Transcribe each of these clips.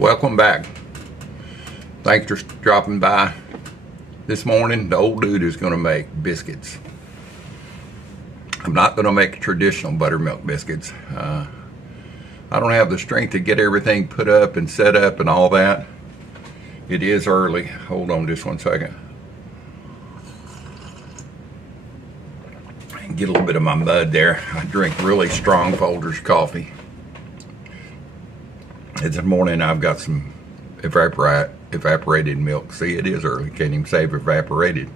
Welcome back. Thanks for dropping by. This morning, the old dude is going to make biscuits. I'm not going to make traditional buttermilk biscuits. I don't have the strength to get everything put up and set up and all that. It is early. Hold on just one second. Get a little bit of my mud there. I drink really strong Folgers coffee. This morning I've got some evaporated milk. See, it is early. Can't even say evaporated.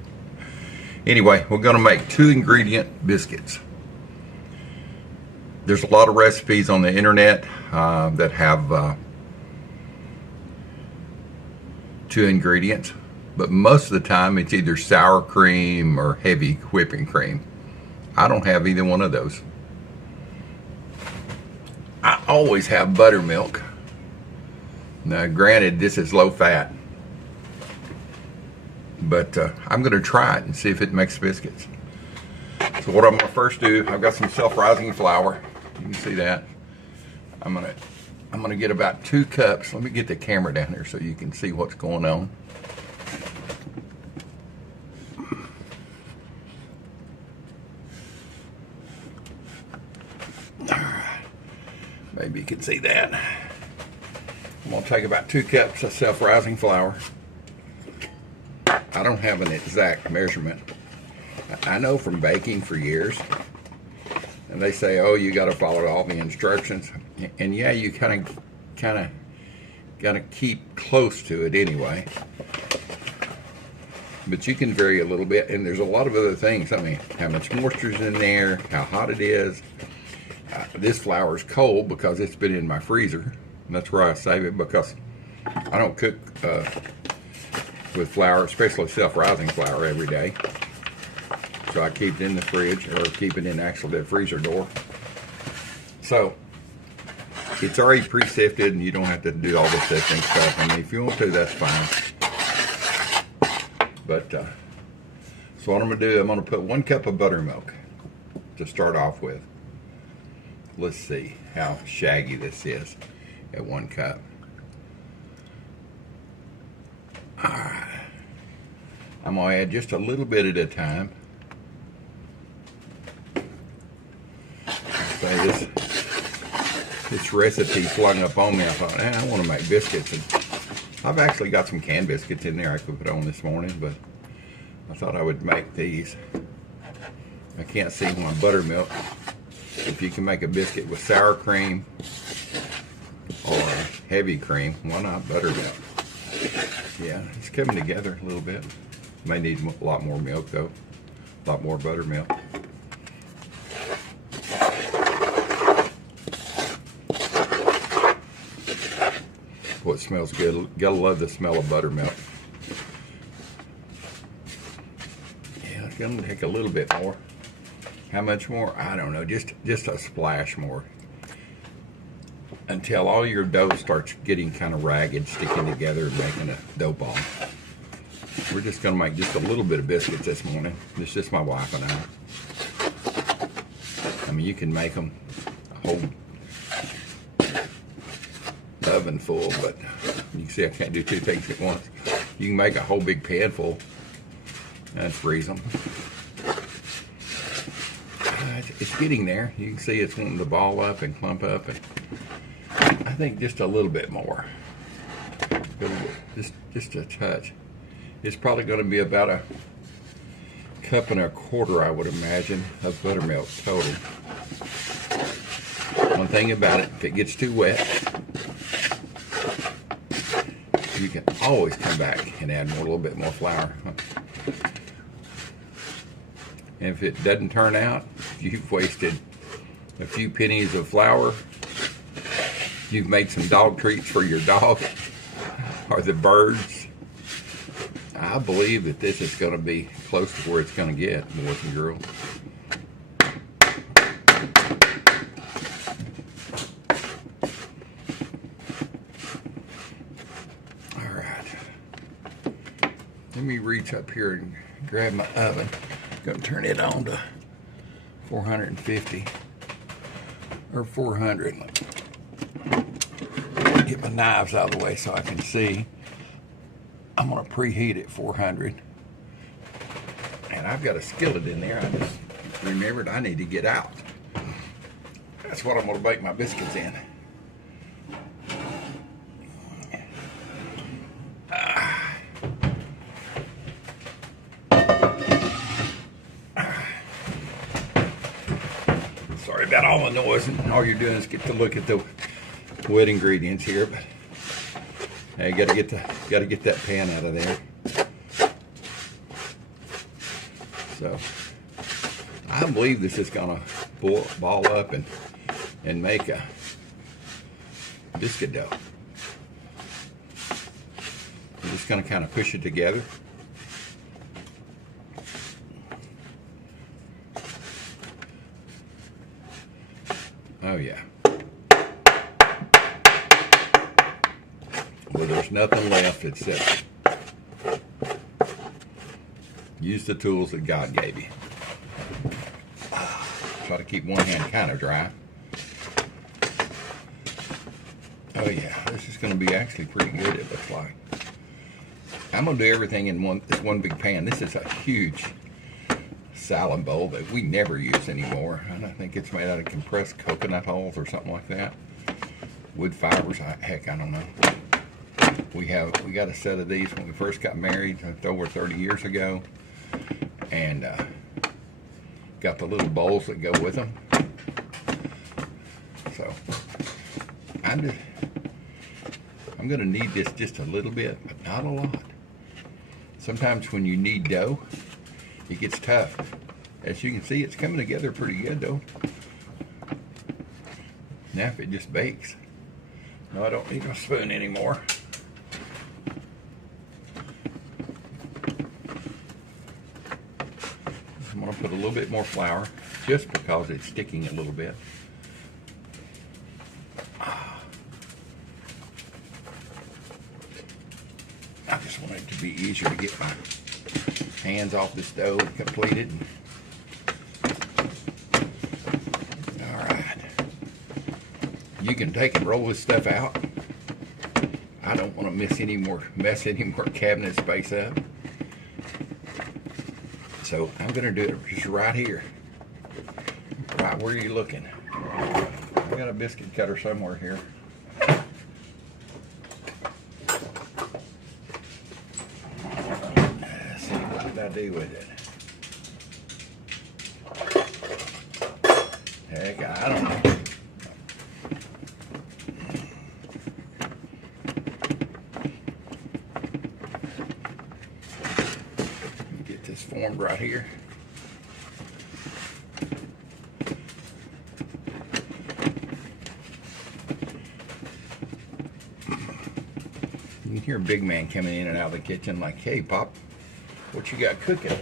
Anyway, we're going to make 2-ingredient biscuits. There's a lot of recipes on the internet that have 2 ingredients, but most of the time it's either sour cream or heavy whipping cream. I don't have either one of those. I always have buttermilk. Now, granted, this is low fat, but I'm going to try it and see if it makes biscuits. So what I'm going to first do, I've got some self-rising flour. You can see that. I'm going to get about 2 cups. Let me get the camera down here so you can see what's going on. All right. Maybe you can see that. I'm going to take about 2 cups of self-rising flour. I don't have an exact measurement. I know from baking for years, and they say, oh, you got to follow all the instructions. And yeah, you kind of got to keep close to it anyway. But you can vary a little bit, and there's a lot of other things. I mean, how much moisture's in there, how hot it is. This flour is cold because it's been in my freezer. And that's where I save it, because I don't cook with flour, especially self-rising flour, every day. So I keep it in the fridge, or keep it in actually the freezer door. So it's already pre-sifted, and you don't have to do all the sifting stuff. I mean, if you want to, that's fine. But so what I'm going to do, I'm going to put 1 cup of buttermilk to start off with. Let's see how shaggy this is at 1 cup. Alright. I'm going to add just a little bit at a time. Say this recipe flung up on me. I thought, I want to make biscuits. And I've actually got some canned biscuits in there I could put on this morning, but I thought I would make these. I can't see my buttermilk. If you can make a biscuit with sour cream or heavy cream, why not buttermilk? Yeah, it's coming together a little bit. May need a lot more milk though, a lot more buttermilk. Well, it smells good. Gotta love the smell of buttermilk. Yeah, it's gonna take a little bit more. How much more? I don't know, just a splash more. Until all your dough starts getting kind of ragged, sticking together and making a dough ball. We're just going to make just a little bit of biscuits this morning. It's just my wife and I. I mean, you can make them a whole oven full, but you can see I can't do 2 things at once. You can make a whole big pan full and freeze them. It's getting there. You can see it's wanting to ball up and clump up, and I think just a little bit more. Just a touch. It's probably going to be about 1.25 cups, I would imagine, of buttermilk total. One thing about it, if it gets too wet, you can always come back and add a little bit more flour. And if it doesn't turn out, you've wasted a few pennies of flour. You've made some dog treats for your dog or the birds. I believe that this is going to be close to where it's going to get, boys and girls. All right. Let me reach up here and grab my oven. Going to turn it on to 450 or 400. Get my knives out of the way so I can see. I'm going to preheat at 400. And I've got a skillet in there. I just remembered I need to get out. That's what I'm going to bake my biscuits in. Sorry about all the noise, and all you're doing is get to look at the wet ingredients here. But hey, gotta get that pan out of there. So I believe this is gonna ball up and make a biscuit dough. I'm just gonna kind of push it together. Oh yeah. Well, there's nothing left except use the tools that God gave you. Try to keep one hand kind of dry. Oh yeah, this is going to be actually pretty good, it looks like. I'm going to do everything in this one big pan. This is a huge salad bowl that we never use anymore. And I think it's made out of compressed coconut hulls or something like that. Wood fibers, heck, I don't know. We got a set of these when we first got married over 30 years ago. And got the little bowls that go with them. So I'm going to knead this just a little bit, but not a lot. Sometimes when you knead dough, it gets tough. As you can see, it's coming together pretty good though. Now if it just bakes. No, I don't need a spoon anymore. I'm going to put a little bit more flour just because it's sticking a little bit. I just want it to be easier to get my hands off the stove completed. Alright. You can take and roll this stuff out. I don't want to mess any more cabinet space up. So I'm going to do it just right here. Right where you're looking. I got a biscuit cutter somewhere here. Let's see, what did I do with it? Heck, I don't know. Get this formed right here. You can hear a big man coming in and out of the kitchen like, hey, Pop, what you got cooking?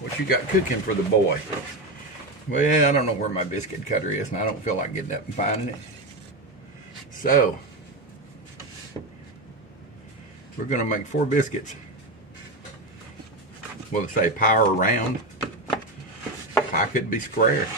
What you got cooking for the boy? Well, I don't know where my biscuit cutter is, and I don't feel like getting up and finding it. So, we're going to make 4 biscuits. Will it say pie or round? Pie could be square.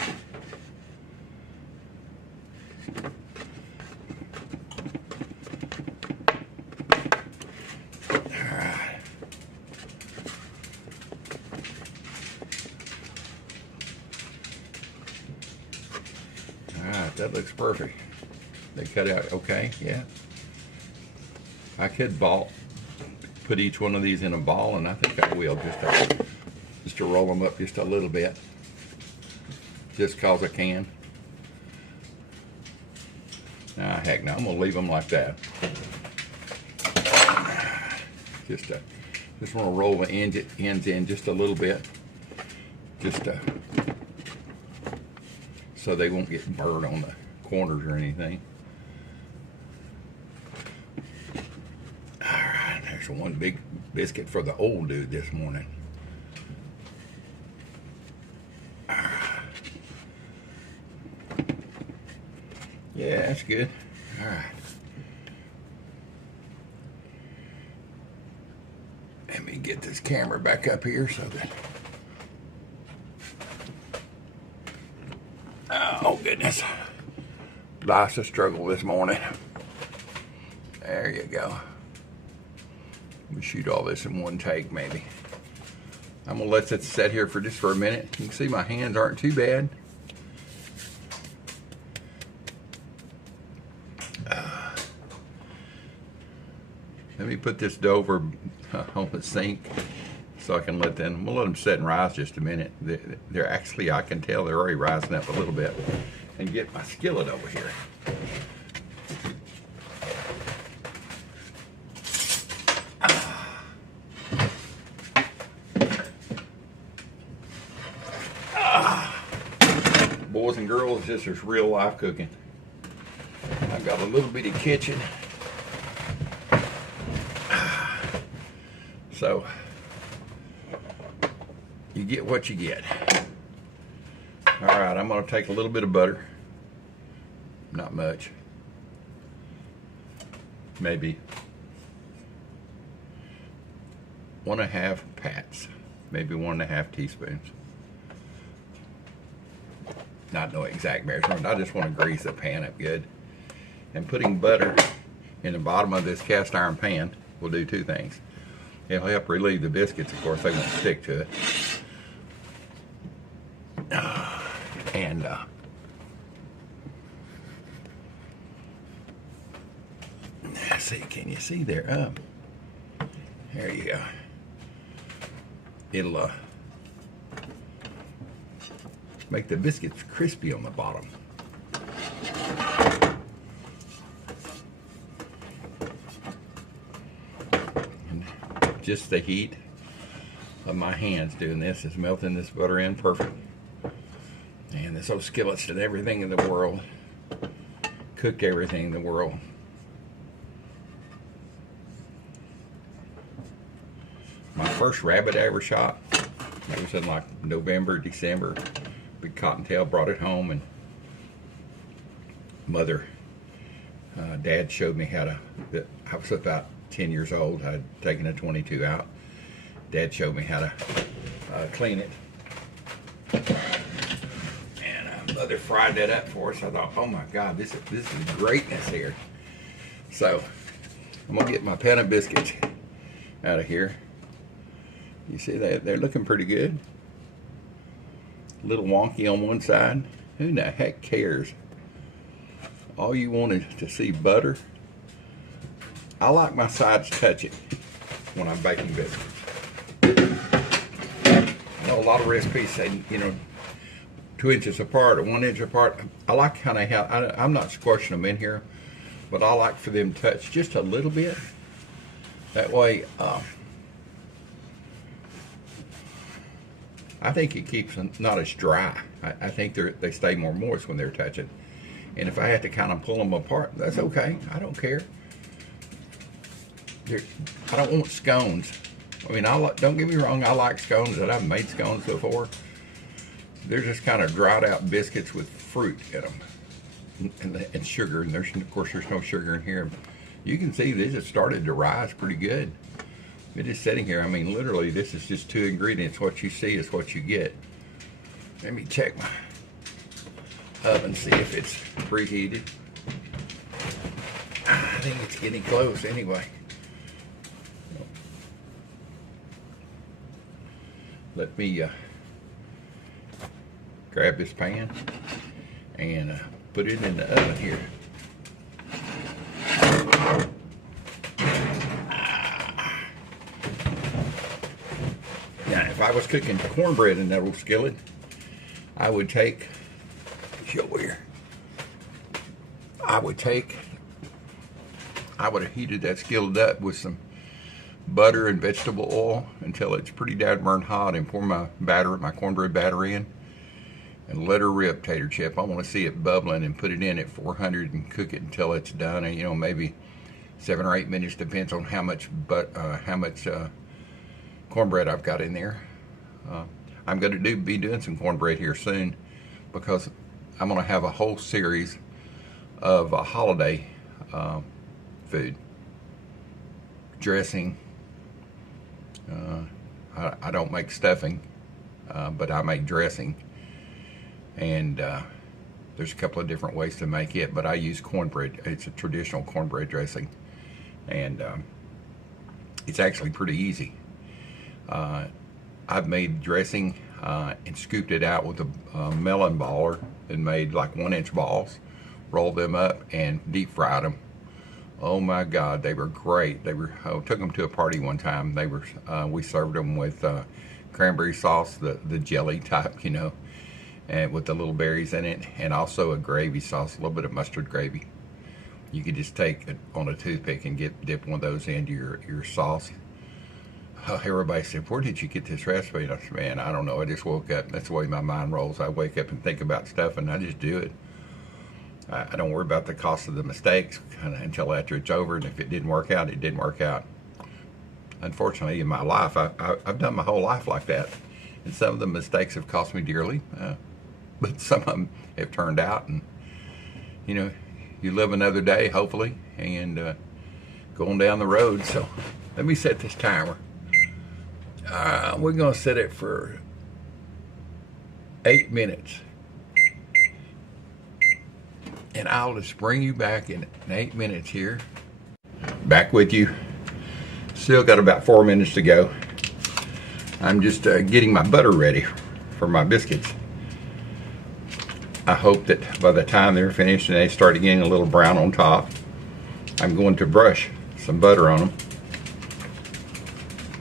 Alright, that looks perfect. They cut out okay, yeah. I could put each one of these in a ball, and I think I will just to roll them up just a little bit, just cause I can. Nah, heck no, I'm gonna leave them like that. Just want to roll the ends in just a little bit, so they won't get burned on the corners or anything. Alright, there's one big biscuit for the old dude this morning. Yeah, that's good. Alright. Let me get this camera back up here so that... Oh, goodness. Life's a struggle this morning. There you go. We shoot all this in one take, maybe. I'm gonna let it set here for just for a minute. You can see my hands aren't too bad. Let me put this dough over on the sink so I can let them. We'll let them set and rise just a minute. They're actually, I can tell they're already rising up a little bit. And get my skillet over here. Boys and girls, this is real life cooking. I've got a little bitty kitchen. So, you get what you get. Alright, I'm going to take a little bit of butter. Not much. Maybe 1.5 pats. Maybe 1.5 teaspoons. Not no exact measurement. I just want to grease the pan up good. And putting butter in the bottom of this cast iron pan will do two things. It'll help relieve the biscuits. Of course, they won't stick to it. And let's see, can you see there? There you go. It'll make the biscuits crispy on the bottom. And just the heat of my hands doing this is melting this butter in perfect. And this old skillets did everything in the world. Cook everything in the world. My first rabbit I ever shot, it was in like November, December. Big cottontail, brought it home, and Dad showed me how to, I was about 10 years old. I'd taken a 22 out. Dad showed me how to clean it. Mother fried that up for us. I thought, oh my God, this is greatness here. So I'm gonna get my pan of biscuits out of here. You see they're looking pretty good. A little wonky on one side. Who in the heck cares? All you want is to see butter. I like my sides touching when I'm baking biscuits. I know a lot of recipes say, 2 inches apart or 1 inch apart. I like kind of how, I'm not squashing them in here, but I like for them to touch just a little bit. That way, I think it keeps them not as dry. I think they stay more moist when they're touching. And if I have to kind of pull them apart, that's okay. I don't care. I don't want scones. I mean, don't get me wrong, I like scones, and I've made scones before. They're just kind of dried out biscuits with fruit in them and sugar. And of course, there's no sugar in here. You can see this has started to rise pretty good. It is sitting here. I mean, literally, this is just 2 ingredients. What you see is what you get. Let me check my oven, see if it's preheated. I think it's getting close anyway. Let me grab this pan and put it in the oven here. Now, if I was cooking cornbread in that old skillet, I would take, show here, I would have heated that skillet up with some butter and vegetable oil until it's pretty dadburn hot, and pour my cornbread batter in and let her rip, tater chip. I want to see it bubbling, and put it in at 400 and cook it until it's done. And maybe 7 or 8 minutes, depends on how much cornbread I've got in there. I'm going to be doing some cornbread here soon, because I'm going to have a whole series of holiday food. Dressing. I don't make stuffing, but I make dressing. And There's a couple of different ways to make it, but I use cornbread. It's a traditional cornbread dressing, and it's actually pretty easy. I've made dressing and scooped it out with a melon baller and made like 1-inch balls, rolled them up and deep fried them. Oh my God, they were great. They were. I took them to a party one time. They were. We served them with cranberry sauce, the jelly type, you know, and with the little berries in it, and also a gravy sauce, a little bit of mustard gravy. You could just take it on a toothpick and dip one of those into your sauce. Everybody said, "Where did you get this recipe?" And I said, "Man, I don't know. I just woke up. That's the way my mind rolls. I wake up and think about stuff, and I just do it. I don't worry about the cost of the mistakes until after it's over. And if it didn't work out, it didn't work out." Unfortunately, in my life, I've done my whole life like that, and some of the mistakes have cost me dearly, but some of them have turned out. And you know, you live another day, hopefully, and going down the road. So let me set this timer. We're going to set it for 8 minutes. And I'll just bring you back in 8 minutes here. Back with you. Still got about 4 minutes to go. I'm just getting my butter ready for my biscuits. I hope that by the time they're finished and they start getting a little brown on top, I'm going to brush some butter on them.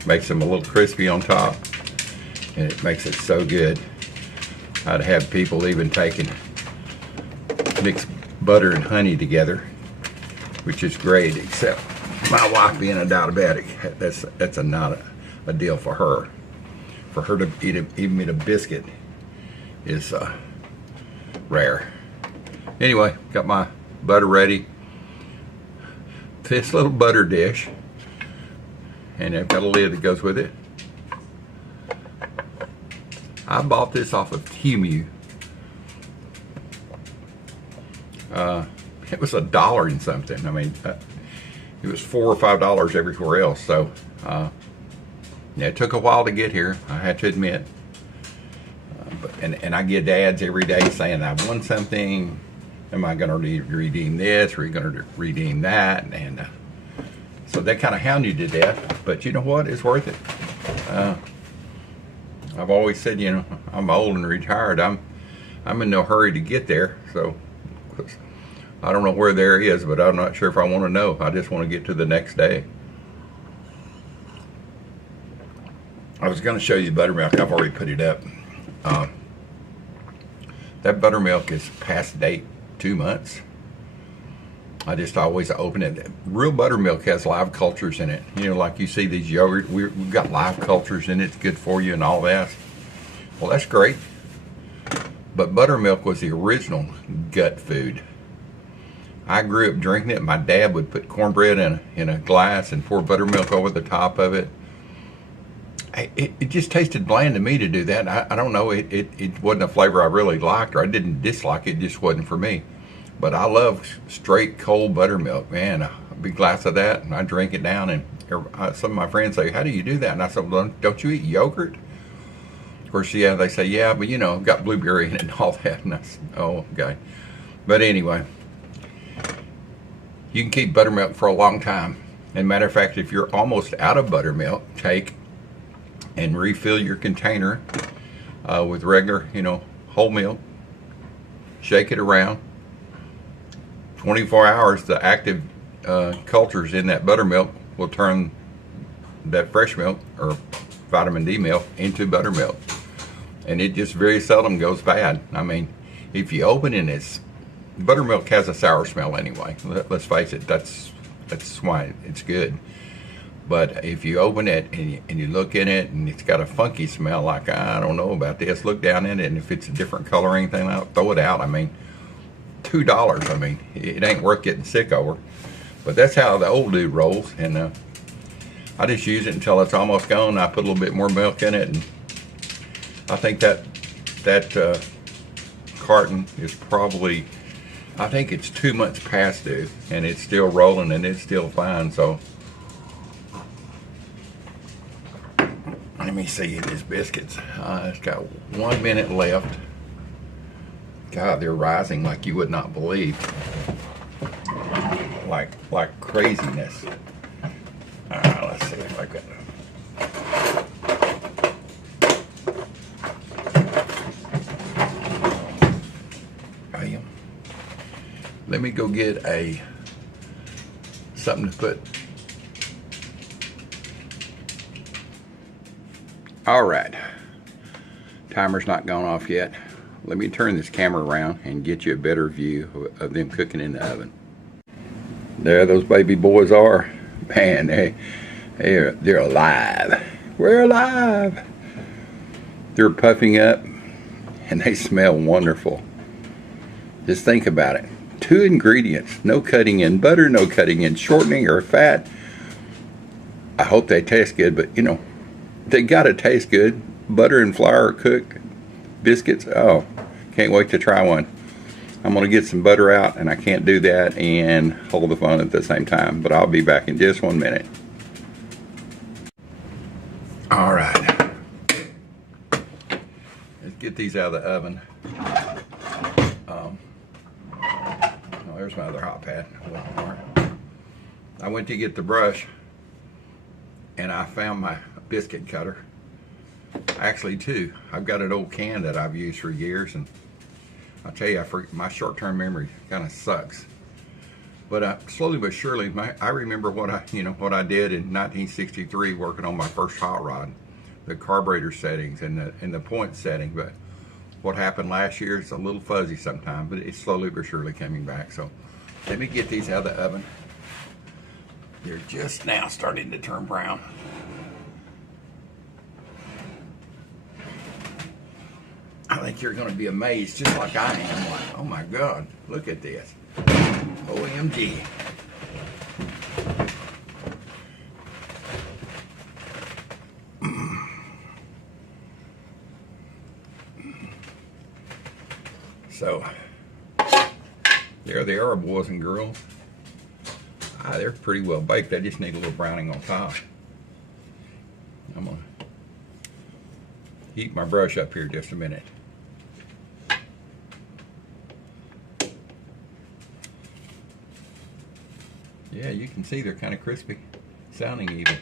Makes them a little crispy on top, and it makes it so good. I'd have people even mix butter and honey together, which is great, except my wife being a diabetic, that's not a deal for her. For her to even eat a biscuit is rare. Anyway, got my butter ready. This little butter dish, and I've got a lid that goes with it. I bought this off of Temu. It was $1 and something. I mean, it was $4 or $5 everywhere else. So, yeah, it took a while to get here, I have to admit. And I get ads every day saying, "I won something. Am I going to redeem this? Or are you going to redeem that?" And so they kind of hound you to death. But you know what? It's worth it. I've always said, you know, I'm old and retired. I'm in no hurry to get there. So I don't know where there is, but I'm not sure if I want to know. I just want to get to the next day. I was going to show you the buttermilk. I've already put it up. That buttermilk is past date 2 months. I just always open it. Real buttermilk has live cultures in it. You know, like you see these yogurt, we've got live cultures in it. It's good for you and all that. Well, that's great. But buttermilk was the original gut food. I grew up drinking it. My dad would put cornbread in a glass and pour buttermilk over the top of it. It just tasted bland to me to do that. I don't know. It wasn't a flavor I really liked, or I didn't dislike it. It just wasn't for me. But I love straight cold buttermilk, man. A big glass of that, and I drink it down. And some of my friends say, "How do you do that?" And I said, "Well, don't you eat yogurt?" Of course, yeah, they say, "Yeah, but you know, got blueberry in it and all that." And I said, "Oh, okay." But anyway, you can keep buttermilk for a long time. And matter of fact, if you're almost out of buttermilk, take and refill your container with regular, you know, whole milk. Shake it around. 24 hours, the active cultures in that buttermilk will turn that fresh milk or vitamin D milk into buttermilk. And it just very seldom goes bad. I mean, if you open it, buttermilk has a sour smell anyway. Let's face it, that's why it's good. But if you open it and you look in it and it's got a funky smell, like, I don't know about this, look down in it, and if it's a different color or anything, I'll throw it out. I mean, $2. I mean, it ain't worth getting sick over. But that's how the old dude rolls. And I just use it until it's almost gone. I put a little bit more milk in it, and I think that carton is probably, I think it's 2 months past due, and it's still rolling and it's still fine. So let me see these biscuits. It's got 1 minute left. God, they're rising like you would not believe. Like craziness. Let's see if I can. Let me go get something to put. All right, timer's not gone off yet. Let me turn this camera around and get you a better view of them cooking in the oven. There those baby boys are. Man, they're alive. We're alive. They're puffing up and they smell wonderful. Just think about it. 2 ingredients, no cutting in butter, no cutting in shortening or fat. I hope they taste good, but you know, they gotta taste good. Butter and flour cooked biscuits. Oh, can't wait to try one. I'm gonna get some butter out, and I can't do that and hold the phone at the same time, but I'll be back in just 1 minute. All right, let's get these out of the oven. There's my other hot pad. I went to get the brush and I found my biscuit cutter. Actually 2. I've got an old can that I've used for years, and I'll tell you, my short-term memory kind of sucks. But slowly but surely, I remember what I did in 1963 working on my first hot rod, the carburetor settings and the point setting. But what happened last year is a little fuzzy sometimes, but it's slowly but surely coming back. So let me get these out of the oven. They're just now starting to turn brown. I think you're going to be amazed, just like I am. Like, oh my God, look at this. OMG. So, there they are, boys and girls. They're pretty well baked. They just need a little browning on top. I'm going to heat my brush up here just a minute. Yeah, you can see they're kind of crispy, sounding even.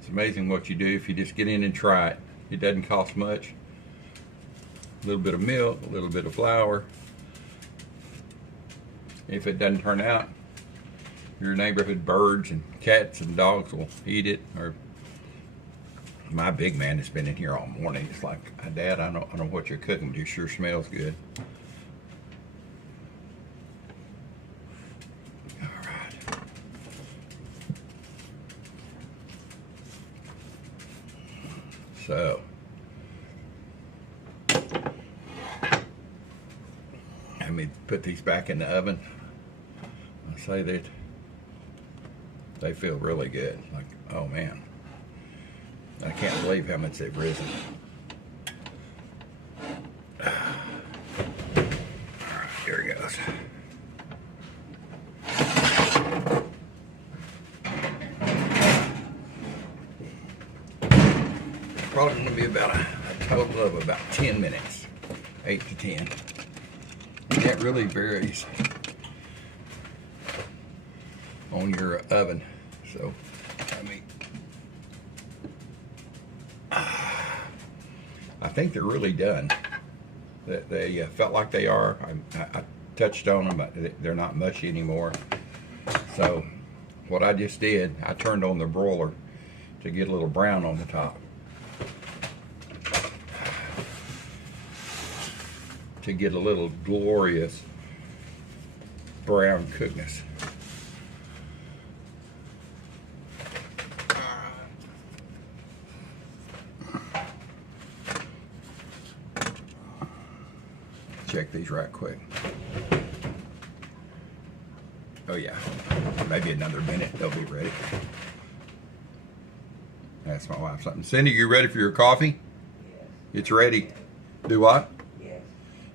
It's amazing what you do if you just get in and try it. It doesn't cost much. A little bit of milk, a little bit of flour. If it doesn't turn out, your neighborhood birds and cats and dogs will eat it. Or my big man has been in here all morning. It's like, Dad, I don't know what you're cooking, but it sure smells good. So, let me put these back in the oven. I say that they feel really good. Like, oh man, I can't believe how much they've risen. All right, here it goes. Probably going to be about a total of about 10 minutes, 8 to 10. That really varies on your oven. So, I think they're really done. They felt like they are. I touched on them, but they're not mushy anymore. So, what I just did, I turned on the broiler to get a little brown on the top, to get a little glorious brown cookness. Check these right quick. Oh yeah, maybe another minute they'll be ready. That's my wife something. Cindy, you ready for your coffee? Yes. It's ready. Do what? Yes.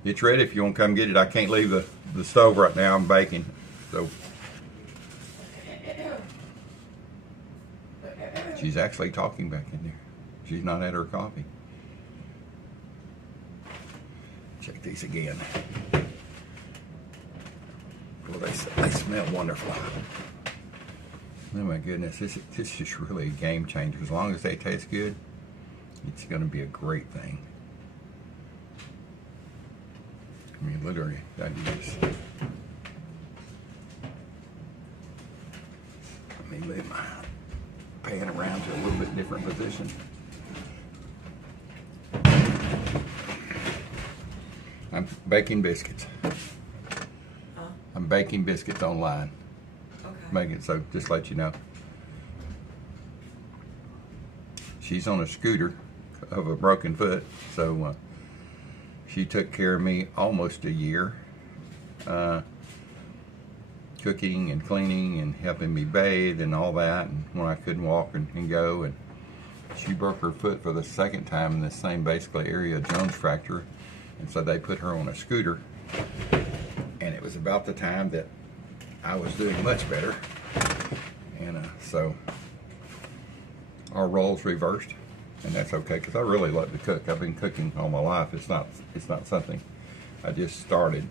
It's ready if you want to come get it. I can't leave the stove right now. I'm baking. So she's actually talking back in there. She's not had her coffee. Check these again. Well, they smell wonderful. Oh my goodness, this is just really a game changer. As long as they taste good, it's going to be a great thing. I mean, literally, I do this. Let me move my pan around to a little bit different position. I'm baking biscuits. I'm baking biscuits online. Okay. Make it so, just let you know. She's on a scooter of a broken foot, so she took care of me almost a year, cooking and cleaning and helping me bathe and all that, and when I couldn't walk and go, and she broke her foot for the second time in the same basically area, Jones fracture, and so they put her on a scooter, and it was about the time that I was doing much better, and so our roles reversed, and that's okay because I really love to cook. I've been cooking all my life. It's not something I just started.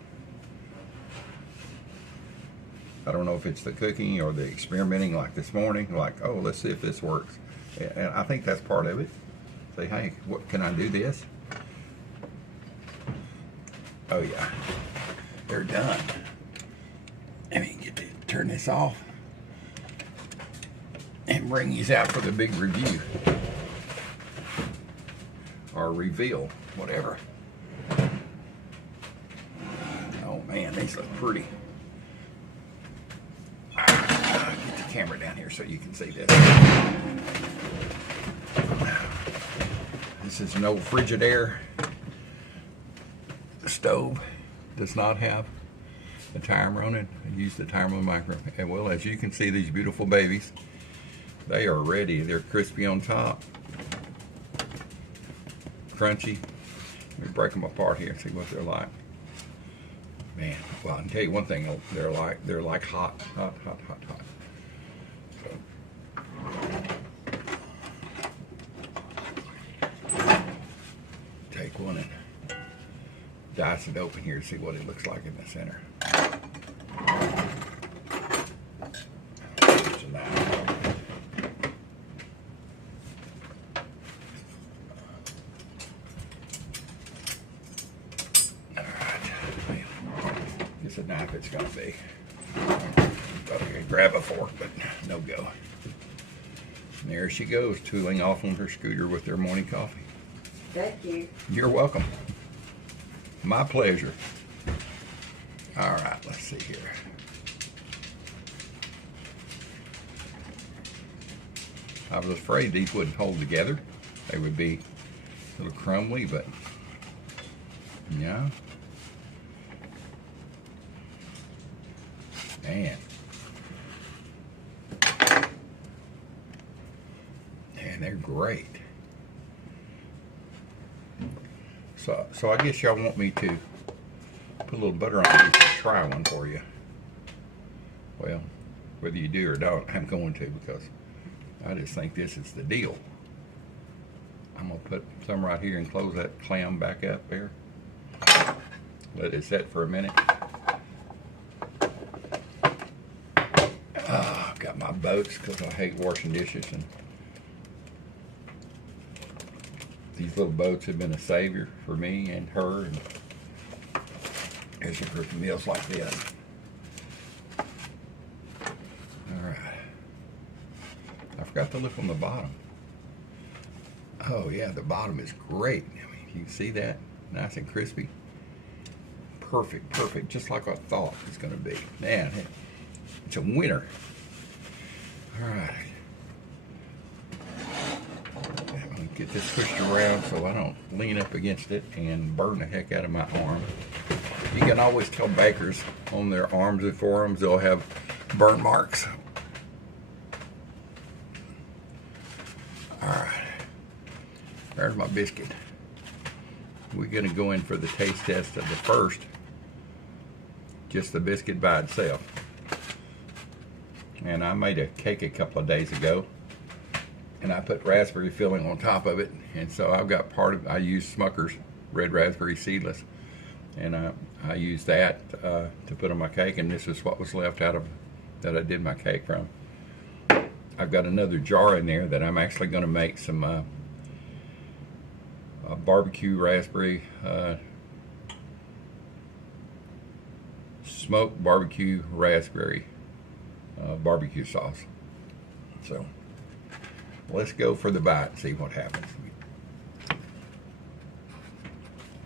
I don't know if it's the cooking or the experimenting like this morning, like, oh, let's see if this works. And I think that's part of it. Say, hey, what can I do this? Oh yeah, they're done. Let me get to turn this off and bring these out for the big review or reveal, whatever. Oh man, these look pretty. Get the camera down here so you can see this. This is an old Frigidaire stove. Does not have a timer on it. I use the timer on the microwave. And well, as you can see, these beautiful babies, they are ready. They're crispy on top, crunchy. Let me break them apart here and see what they're like. Man, well, I can tell you one thing. They're like hot. So, take one and dice it open here to see what it looks like in the center. There's a knife. All right, it's a knife it's gonna be. Okay, grab a fork, but no go. And there she goes, tooling off on her scooter with her morning coffee. Thank you. You're welcome. My pleasure. All right, let's see here. I was afraid these wouldn't hold together. They would be a little crumbly, but yeah. Man. And they're great. So I guess y'all want me to put a little butter on it and try one for you. Well, whether you do or don't, I'm going to, because I just think this is the deal. I'm going to put some right here and close that clam back up there. Let it set for a minute. I've got my boats because I hate washing dishes, and these little boats have been a savior for me and her, and especially for meals like this. All right. I forgot to look on the bottom. Oh yeah, the bottom is great. I mean, you can see that, nice and crispy. Perfect, just like I thought it was going to be. Man, it's a winner. All right. Get this pushed around so I don't lean up against it and burn the heck out of my arm. You can always tell bakers on their arms and forearms, they'll have burn marks. All right, there's my biscuit. We're gonna go in for the taste test of the first, just the biscuit by itself. And I made a cake a couple of days ago, and I put raspberry filling on top of it. And so I've got I use Smucker's red raspberry seedless, and I use that to put on my cake. And this is what was left out of that I did my cake from. I've got another jar in there that I'm actually going to make some barbecue raspberry smoked barbecue raspberry barbecue sauce. So let's go for the bite and see what happens.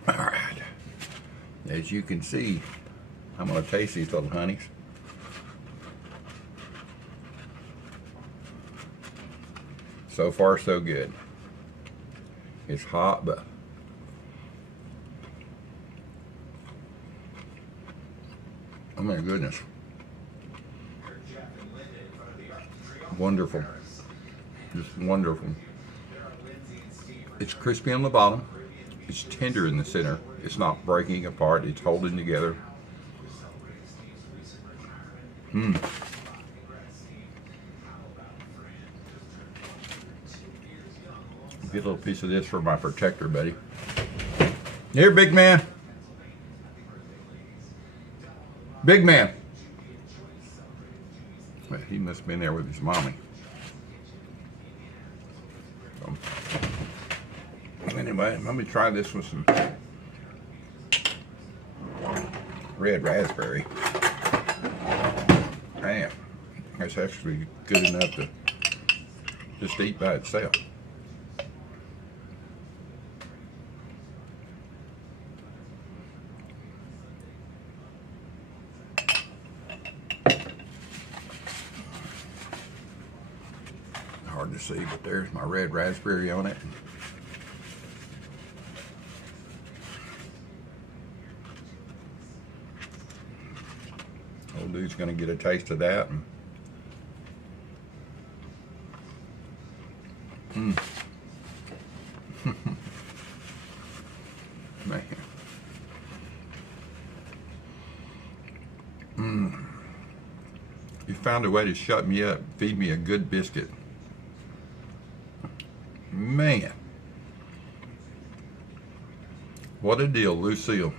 All right, as you can see, I'm going to taste these little honeys. So far, so good. It's hot, but oh my goodness. Wonderful. Just wonderful. It's crispy on the bottom. It's tender in the center. It's not breaking apart. It's holding together. Get a little piece of this for my protector, buddy. Here, big man. Big man. Well, he must have been there with his mommy. So, anyway, let me try this with some red raspberry. Man, that's actually good enough to just eat by itself. Hard to see, but there's my red raspberry on it. Old dude's gonna get a taste of that. Man. You found a way to shut me up, feed me a good biscuit. Man, what a deal, Lucille.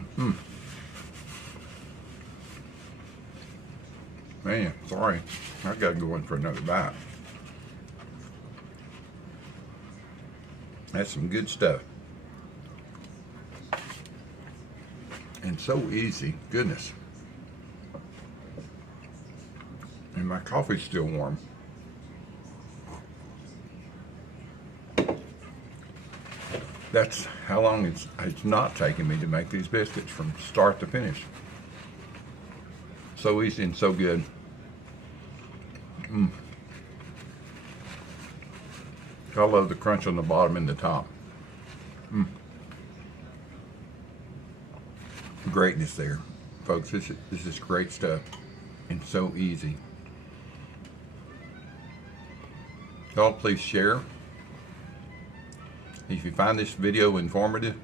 Man, sorry, I gotta go in for another bite. That's some good stuff. And so easy, goodness. And my coffee's still warm. That's how long it's not taking me to make these biscuits from start to finish. So easy and so good. I love the crunch on the bottom and the top. Greatness there, folks. This is great stuff and so easy. Y'all please share. If you find this video informative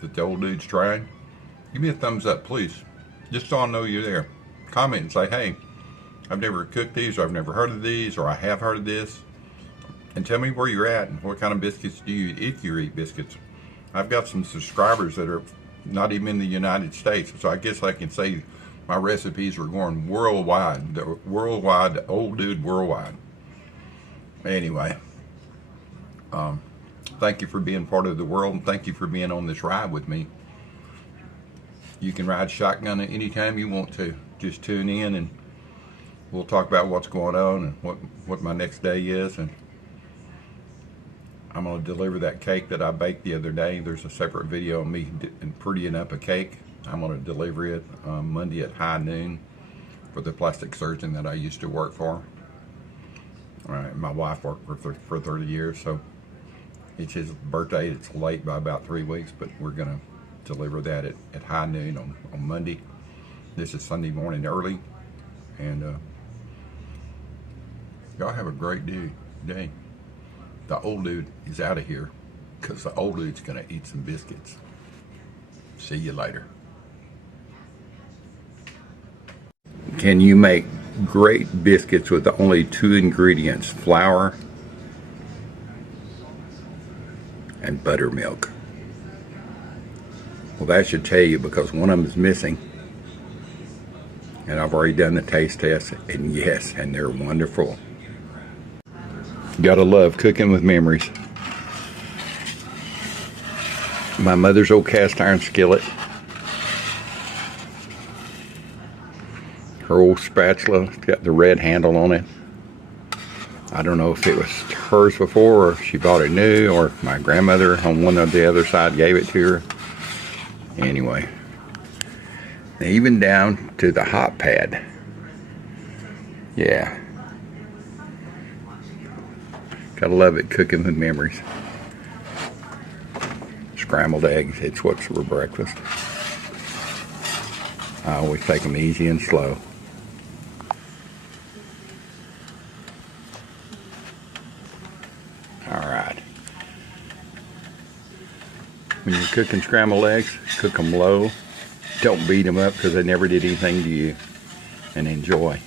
that the old dude's trying, give me a thumbs up, please. Just so I know you're there. Comment and say, hey, I've never cooked these, or I've never heard of these, or I have heard of this. And tell me where you're at and what kind of biscuits do you eat, if you eat biscuits. I've got some subscribers that are not even in the United States, so I guess I can say my recipes are going worldwide. The worldwide, the old dude worldwide. Anyway, thank you for being part of the world, and thank you for being on this ride with me. You can ride shotgun at any time you want to. Just tune in and we'll talk about what's going on and what my next day is. And I'm going to deliver that cake that I baked the other day. There's a separate video of me prettying up a cake. I'm going to deliver it Monday at high noon for the plastic surgeon that I used to work for. My wife worked for 30 years, so it's his birthday. It's late by about 3 weeks, but we're going to deliver that at high noon on Monday. This is Sunday morning early, and y'all have a great day. The old dude is out of here because the old dude's going to eat some biscuits. See you later. Can you make great biscuits with only 2 ingredients, flour and buttermilk. Well, that should tell you, because one of them is missing. And I've already done the taste test, and yes, and they're wonderful. Gotta love cooking with memories. My mother's old cast iron skillet. Her old spatula, it's got the red handle on it. I don't know if it was hers before, or if she bought it new, or if my grandmother on one of the other side gave it to her. Anyway, even down to the hot pad. Yeah. Gotta love it, cooking with memories. Scrambled eggs, it's what's for breakfast. I always take them easy and slow. Alright. When you're cooking scrambled eggs, cook them low. Don't beat them up, because they never did anything to you. And enjoy.